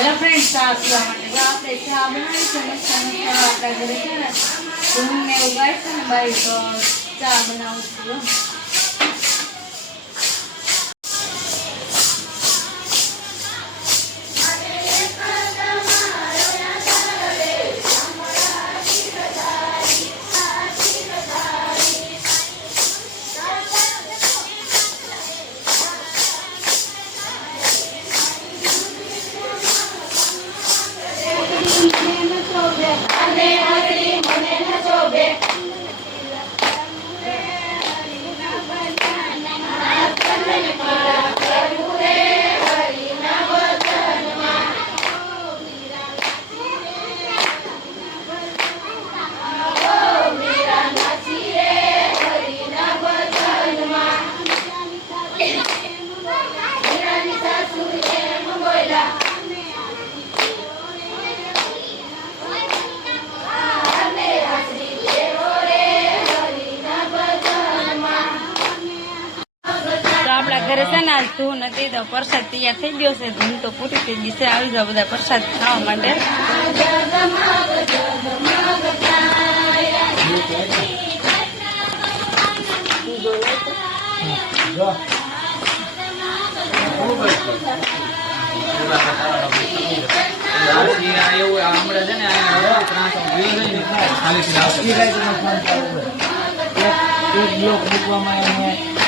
Hello friends, चા પીવા માટે આપણે ચા બનાવી છે મસ્ત આપણા ઘરે છે ને હું ને ઉગાય છે ને ભાઈ તો ચા બનાવું છું. આપણા ઘરે છે ને આજ ધૂન નથી તો પ્રસાદ તૈયાર થઈ ગયો છે. ધૂન તો પૂરી થઈ ગઈ છે. આવી જાવ બધા પ્રસાદ ખાવા માટે. એક બ્લોક મૂકવામાં